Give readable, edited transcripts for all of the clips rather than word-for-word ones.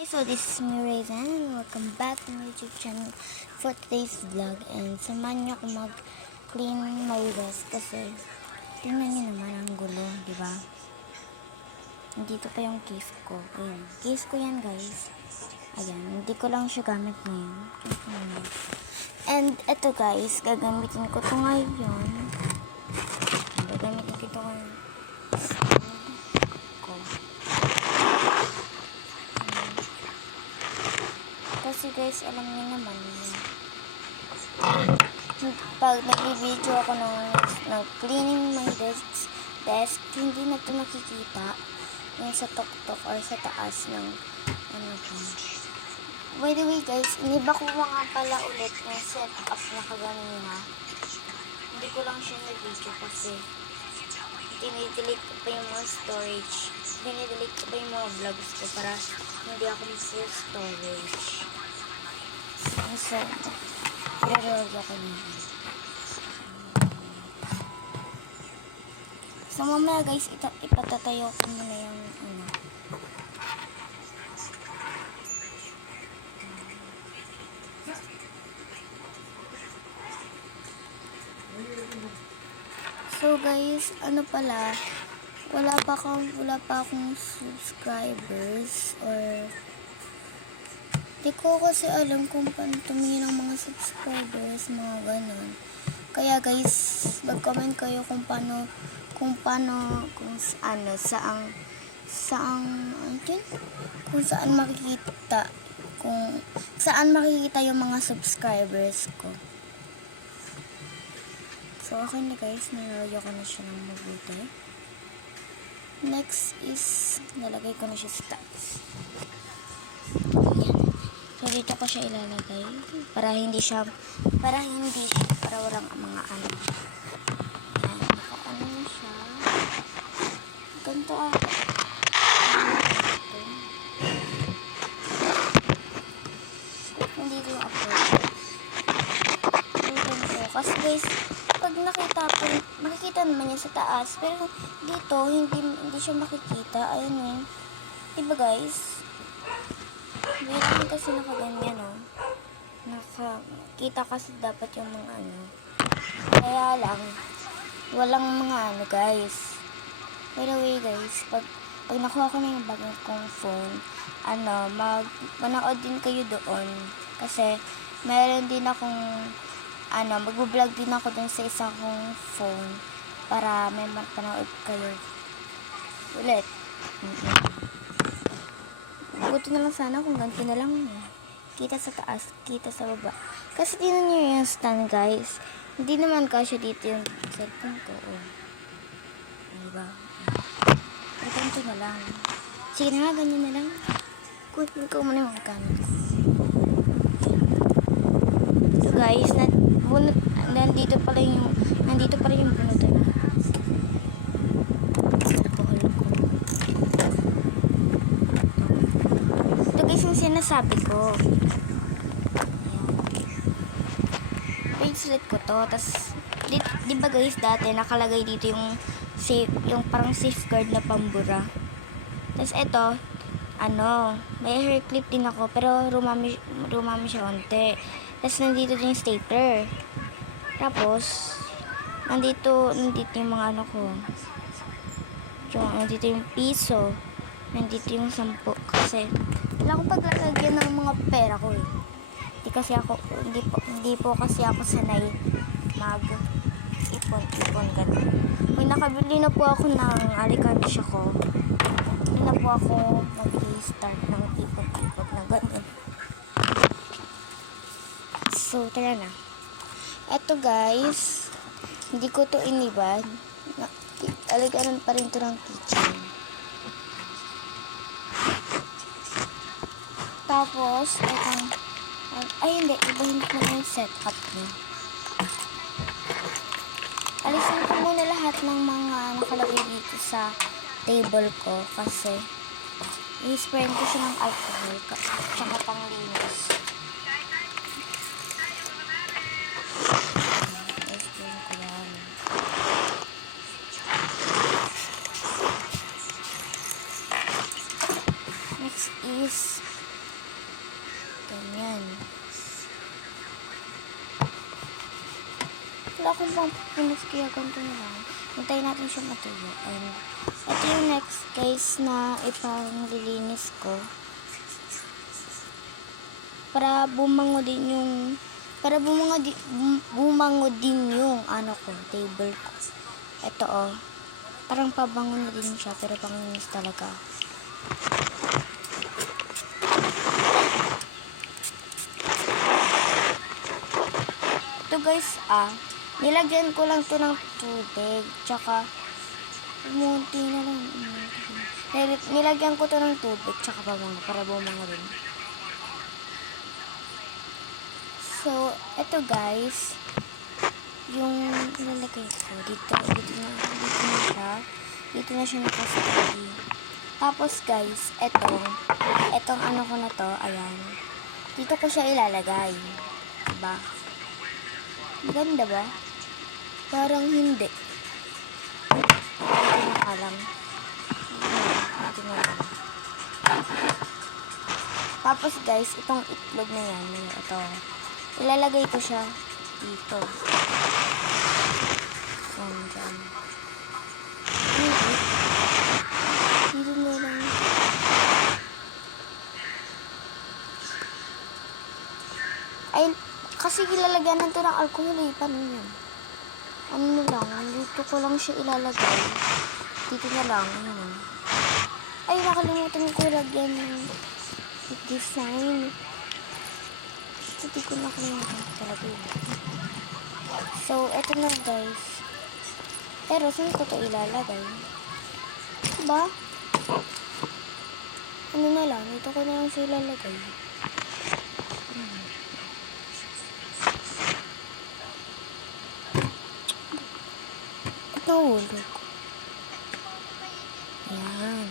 Hi, so this is me Raisin and welcome back to my YouTube channel for today's vlog. And samahan niyo ako mag-clean my desk kasi tingnan niyo naman ang gulo, di ba? Nandito pa yung case ko. Ayan, case ko yan guys. Ayan, hindi ko lang siya gamit ngayon. And eto guys, gagamitin ko to ngayon. Gagamitin ko ito ngayon. Kasi guys, alam niyo naman pag nag-video ako ng cleaning my desk, hindi na ito nakikita yung sa tuktok or sa taas ng ano ko. By the way guys, iniba ko nga pala ulit yung setup na kaganina. Hindi ko lang siya na-video kasi dinidelete ko pa yung mga storage. Dinidelete ko pa yung mga vlogs ko para hindi ako mag-full storage. So, i-reload ako nito. So, mamaya guys, ipatatayo ko muna yung ano. So guys, ano pala, wala pa akong subscribers or di ko kasi alam kung paano tumingin ng mga subscribers, mga ganun. Kaya guys, mag-comment kayo kung saan makikita yung mga subscribers ko. So, okay na guys, nilagay ko na siya ng mabuti. Next is, nalagay ko na siya sa taas. Ayan. So, dito ko siya ilalagay para walang mga ano. Ayan, naka-ano na siya. Ganito ata. Nandito yung approach. So, ganito. Kasi guys, pag makikita naman yan sa taas, pero dito, hindi siya makikita. Ayan yun. Diba guys? Meron kasi nakaganyan, no? Nakakita kasi dapat yung mga ano. Kaya lang, walang mga ano, guys. By the way, guys, pag nakuha ko na yung bagong kong phone, manood din kayo doon. Kasi, meron din akong mag-vlog din ako dun sa isang kong phone para may mapanood kayo ulit. Buti na lang sana kung ganito na lang. Kita sa taas, kita sa baba. Kasi tingnan nyo yung stand guys. Hindi naman kasya dito yung cellphone ko. Oh. Diba? Ganito na lang. Sige na nga, ganyan na lang. Kunin ko muna yung camera ko. So guys, nandito pa rin yung bunutan na. Ito guys yung sinasabi ko. Bracelet ko to. Tas, di ba guys dati nakalagay dito yung parang safeguard na pambura. Tas eto, may hair clip din ako pero rumami siya onte. Tas nandito din yung stapler. Tapos, nandito yung mga ano ko. Nandito yung piso. Nandito yung 10. Kasi, wala akong paglalagyan ng mga pera ko eh. Hindi po kasi ako sanay mag-ipon ganun. May nakabili na po ako ng alikansya ko. Hindi na po ako mag-start ng ipon na ganun. So, tara na. Eto guys, hindi ko to inibad. Alagaran pa rin to ng kitchen. Tapos, hindi, ibahin ko na yung setup niya. Alisin ko muna lahat ng mga nakalagay dito sa table ko kasi i-spray ko siya ng alcohol tsaka panglinis. Next is Ganyan. Wala akong pang pinas kaya ganito na lang. Hintayin natin siya matuyo. And ito yung next case na ipang-lilinis ko. Para bumango din yung ano ko, table ko. Ito oh. Parang pabango na din siya pero panginis talaga. Ito guys nilagyan ko lang to ng tubig tsaka umunti na lang. Nilagyan ko to ng tubig tsaka pabango para bumango din. So, ito guys, yung ilalagay ko dito na siya nakasteady. Tapos guys, etong ano ko na to, ayan. Dito ko siya ilalagay. Diba? Ganda ba? Parang hindi. Dito na lang. Tapos guys, itong itlog na yan, ito. Ilalagay ko siya dito. Ayan, dyan. Dito na lang. Ay, kasi ilalagyan nito ng alcohol eh. Paano yun? Ano lang, dito ko lang siya ilalagay. Dito na lang. Ayan. Ay, nakalimutan ko lagyan ng design. Hindi ko nakalimutan talaga yun. So, eto na guys. Pero, saan ko ito ilalagay? Diba? Ano na lang, dito ko na lang siya ilalagay. Nahulog. Ayan.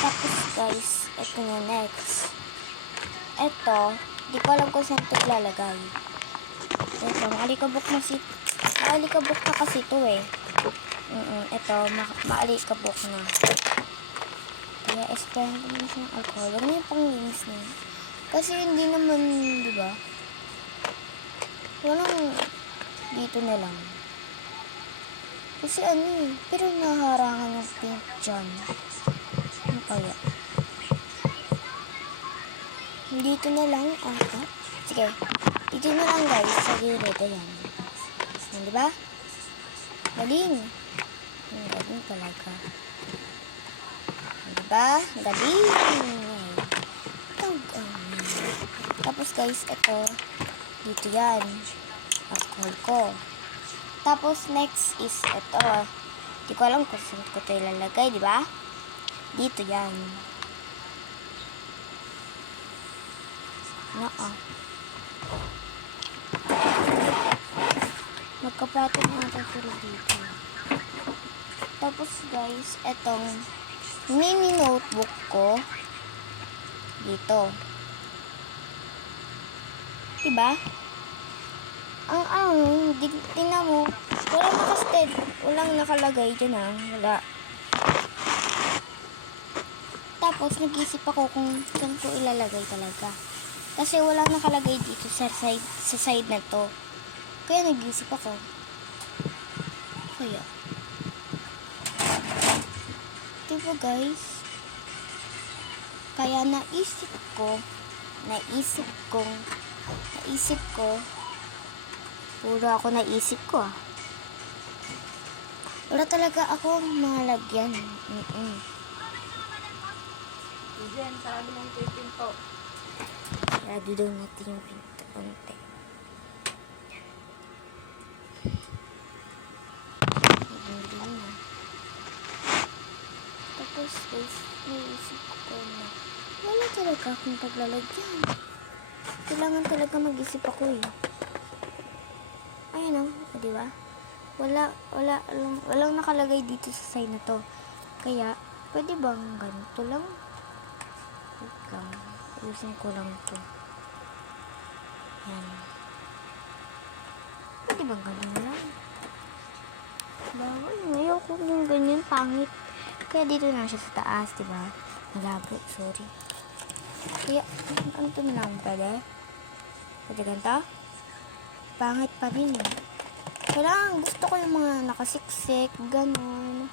Tapos guys, eto na next. Eto, di ko alam kung saan ito ilalagay. Eto, maalikabok na kasi ito eh. Eto, maalikabok na. Kaya, spray ko naman siya ng alcohol. Huwag niyo pang linis na yun. Kasi hindi naman, di ba? Walang dito na lang. Kasi ano eh, pero naharangan yung paint dyan. Ano kaya? Dito na lang, sige. Dito na lang guys, sa gilid, ayan. Ayan, diba? Galing. Galing talaga. Diba? Galing. Tapos guys, ito, dito yan. Alcohol ko. Tapos, next is ito. Hindi ko alam kung saan ko ito ilalagay, di ba? Dito yan. Magkaplato na ito pero dito. Tapos, guys, itong mini notebook ko dito. Diba? Tingnan mo, walang nakalagay dyan wala. Tapos, nag-isip ako kung saan ko ilalagay talaga. Kasi walang nakalagay dito sa side na to. Kaya nag-isip ako. Kaya. Diba guys? Kaya naisip ko, puro ako naisip ko Wala talaga ako malagyan. Diyan, sarado mong ito yung pinto. Sarado daw natin yung pinto. Konti. Tapos guys, naisip ko na wala talaga akong paglalagyan. Kailangan talaga mag-isip ako eh. Ayun diba? Walang nakalagay dito sa side na to. Kaya, pwede bang ganito lang? Wait lang. Ayusin ko lang to. Yan. Pwede bang ganyan lang? Bawal. Ayoko yung ganyan. Pangit. Kaya dito na siya sa taas, diba? Malabo. Sorry. Kaya, ano to na lang pwede? Pwede ganito? Pangit pa rin eh. Kailangan, gusto ko yung mga nakasiksik, ganon.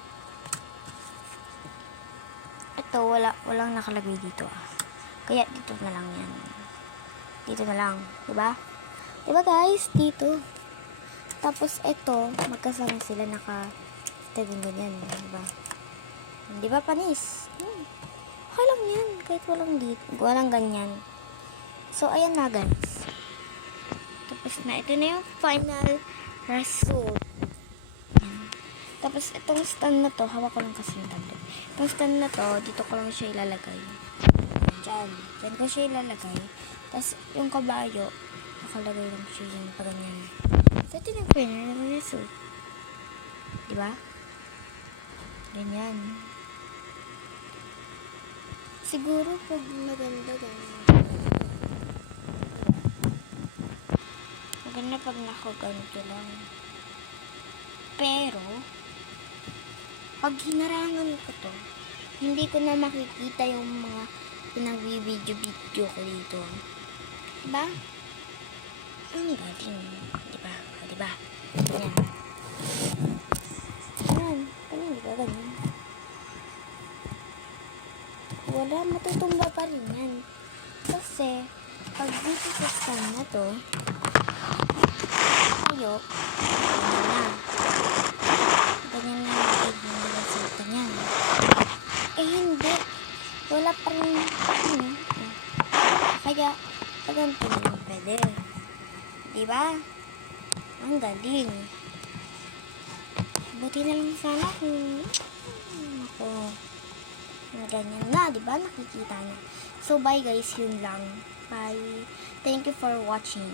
Ito, walang nakalagay dito ah. Kaya dito na lang yan. Dito na lang, diba? Diba guys? Dito. Tapos ito, magkasama sila naka-steady ganyan, diba? Diba panis? Okay lang yan, kahit walang ganyan. So, ayan na guys. Tapos na, ito na yung final result. Yan. Tapos, itong stand na to, hawak ko lang kasi yung tablet. Itong stand na to, dito ko lang siya ilalagay. Diyan. Diyan ko siya ilalagay. Tapos, yung kabayo, nakalagay lang siya yung paganyan. So, ito na yung final result. Diba? Ganyan. Siguro, pag maganda ganyan. Maganda pag nakaganto lang. Pero, pag hinarangan ko to, hindi ko na makikita yung mga pinag-video ko dito. Diba? Ang galing. Diba? Diba? Yan. Yan. Ganyan, diba? Ganyan. Wala, matutumba pa rin yan. Kasi, pag dito sa stand na to, tayo, ganyan na yung resulta niyan. Eh, hindi. Wala pa rin, kaya, ganito naman pwede. Diba? Ang galing. Buti na lang sana kung, ako, ganyan na, diba? Nakikita na. So, bye guys, yun lang. Bye. Thank you for watching.